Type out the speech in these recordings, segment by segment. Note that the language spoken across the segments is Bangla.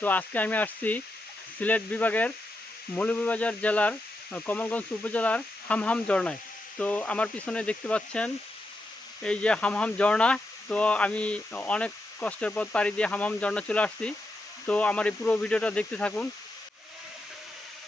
তো আজকে আমি আসছি সিলেট বিভাগের মৌলভীবাজার জেলার কমলগঞ্জ উপজেলার হামহাম ঝর্ণায়। তো আমার পিছনে দেখতে পাচ্ছেন এই যে হামহাম ঝর্ণা। তো আমি অনেক কষ্টের পথ পাড়ি দিয়ে হামহাম ঝর্ণা চলে আসছি। তো আমার এই পুরো ভিডিওটা দেখতে থাকুন।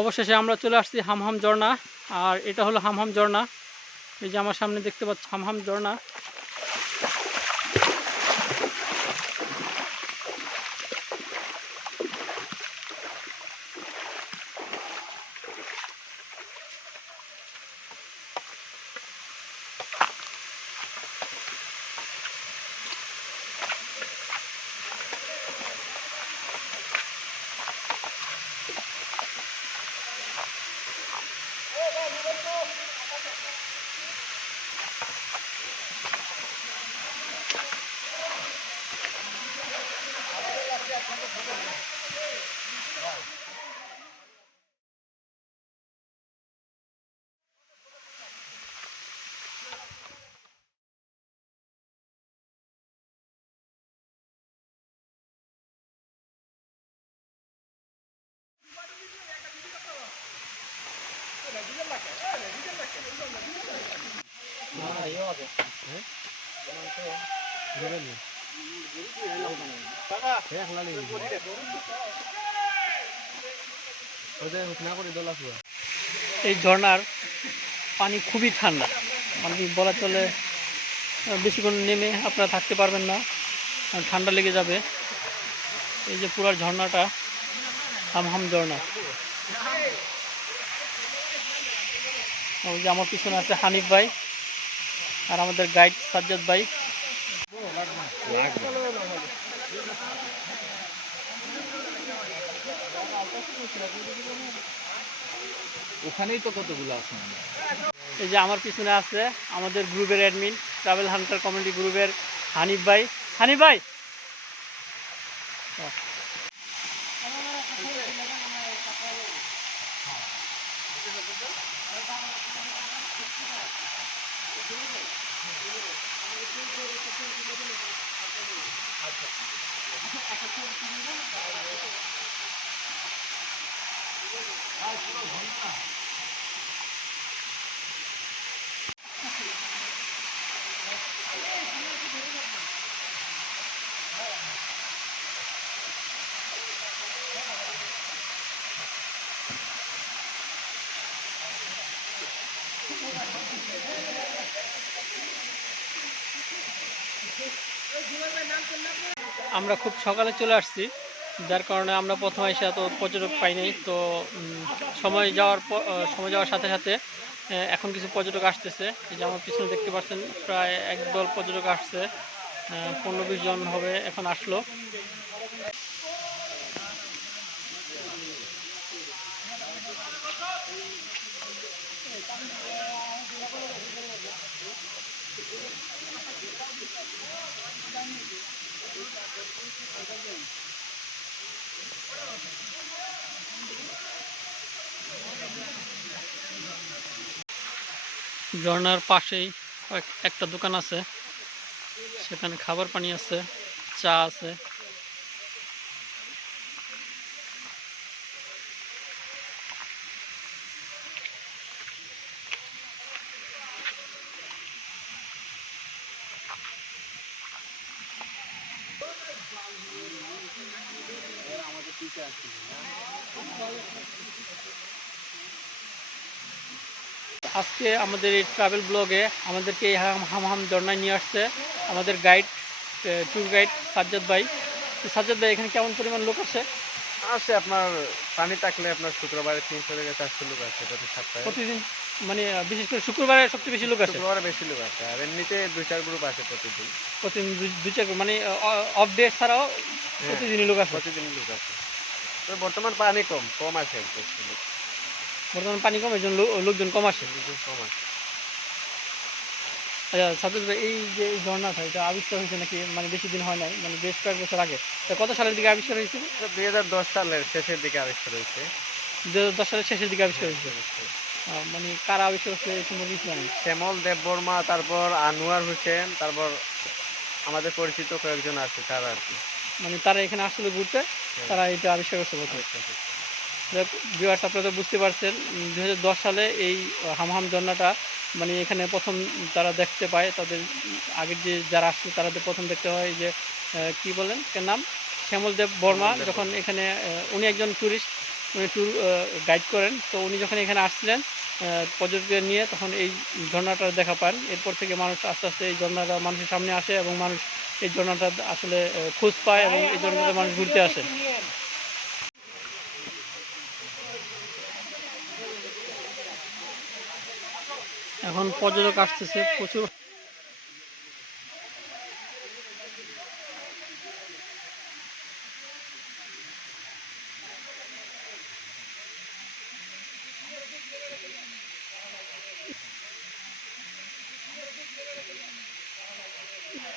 অবশেষে আমরা চলে আসছি হামহাম ঝর্ণা। আর এটা হলো হামহাম ঝর্ণা। এই যে আমার সামনে দেখতে পাচ্ছি হামহাম ঝর্ণা। 아, 이거 하세요. 네? 그러면 এই ঝর্ণার পানি খুবই ঠান্ডা। মানে বলা চলে, বেশিক্ষণ নেমে আপনারা থাকতে পারবেন না ঠান্ডা লেগে যাবে। এই যে পুরার ঝর্ণাটা, হামহাম ঝর্ণা। ওই যে আমার পিছনে আছে হানিফ ভাই আর আমাদের গাইড সাজ্জাদ ভাই। ওখানেই তো কতগুলো আছে? এই যে আমার পিছনে আছে আমাদের গ্রুপের অ্যাডমিন ট্রাভেল হান্টার কমিউনিটি গ্রুপের হানিফ ভাই। হানিফ ভাই! আচ্ছা আমরা খুব সকালে চলে আসছি, যার কারণে আমরা প্রথমে এসে এত পর্যটক পাইনি। তো সময় যাওয়ার সময় যাওয়ার সাথে সাথে এখন কিছু পর্যটক আসতেছে। এই যে আমার পিছনে দেখতে পাচ্ছেন, প্রায় একদল পর্যটক আসছে। পনেরো বিশ জন হবে এখন আসলো। ঝর্ণার পাশেই একটা দোকান আছে। সেখানে খাবার পানি আছে চা আছে। আজকে আমাদের এই ট্রাভেল ব্লগে আমাদেরকে এই হাম হাম ঝর্ণায় নিয়ে আসছে আমাদের গাইড ট্যুর গাইড সাজ্জাদ ভাই। তো সাজ্জাদ ভাই এখানে কেমন পরিমাণ লোক আছে? আছে আপনার পানি থাকলে আপনার শুক্রবারে তিনশো থেকে চারশো লোক আছে প্রতি সপ্তাহে। প্রতিদিন মানে বিশেষ করে শুক্রবারে সবচেয়ে বেশি লোক আছে? শুক্রবারে বেশি লোক আছে আর এমনিতে দুই চার গ্রুপ আছে প্রতিদিন। প্রতিদিন দুই- চার মানে অফ ডে ছাড়াও হ্যাঁ, প্রতিদিনই লোক আছে? প্রতিদিনই লোক আছে। তো বর্তমান পানি কম কম আছে। বর্তমানে পানি কম এই জন্য লোকজন কম আসে। কম আছে আচ্ছা ভাই এই যে ঝর্ণাটা এটা আবিষ্কার হয়েছে নাকি? মানে বেশি দিন হয় নাই মানে বেশ কয়েক বছর আগে। তা কত সালের দিকে আবিষ্কার হয়েছিল দুই হাজার দশ সালের শেষের দিকে আবিষ্কার হয়েছে। দু হাজার দশ সালের শেষের দিকে আবিষ্কার হয়েছে। মানে কারা আবিষ্কার করছে এই সম্পর্কে কিছু জানি শ্যামল দেব বর্মা তারপর আনোয়ার হোসেন তারপর আমাদের পরিচিত কয়েকজন আছে তারা আর কি। মানে তারা এখানে আসলে ঘুরতে তারা এটা আবিষ্কার করতে পারছে ভিউয়ার্স আপনারা তো বুঝতে পারছেন দু হাজার দশ সালে এই হামহাম ঝর্ণাটা মানে এখানে প্রথম তারা দেখতে পায় তাদের আগের যে যারা আসছে তারা তো প্রথম দেখতে হয় যে কি বলেন নাম? শ্যামলদেব বর্মা যখন এখানে উনি একজন ট্যুরিস্ট উনি ট্যুর গাইড করেন। তো উনি যখন এখানে আসছিলেন পর্যটকদের নিয়ে তখন এই ঝর্ণাটা দেখা পান। এরপর থেকে মানুষ আস্তে আস্তে এই ঝর্ণাটা মানুষের সামনে আসে এবং মানুষ এই ঝর্ণাটা আসলে খোঁজ পায় এবং এই ঝর্ণাটা মানুষ ঘুরতে আসে। এখন পর্যটক আসতেছে প্রচুর।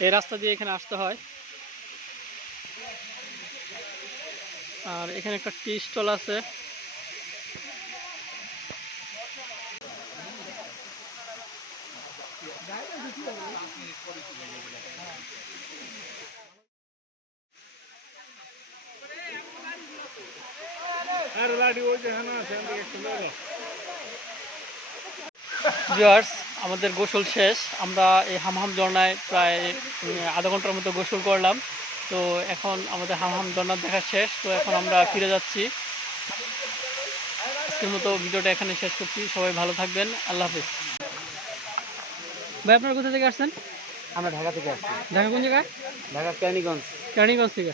এই রাস্তা দিয়ে এখানে আসতে হয়। আর এখানে একটা টি স্টল আছে। ভিউয়ার্স আমাদের গোসল শেষ। আমরা এই হামহাম ঝর্ণায় প্রায় আধা ঘণ্টার মতো গোসল করলাম। তো এখন আমাদের হামহাম ঝর্ণা দেখা শেষ। তো এখন আমরা ফিরে যাচ্ছি। আজকের মতো ভিডিওটা এখানে শেষ করছি। সবাই ভালো থাকবেন। আল্লাহ হাফিজ। ভাই আপনারা কোথা থেকে আসছেন? আমরা ঢাকা থেকে আসছি। ঢাকা কোন জায়গায়? ঢাকা ক্যানিগঞ্জ রানীগঞ্জ থেকে।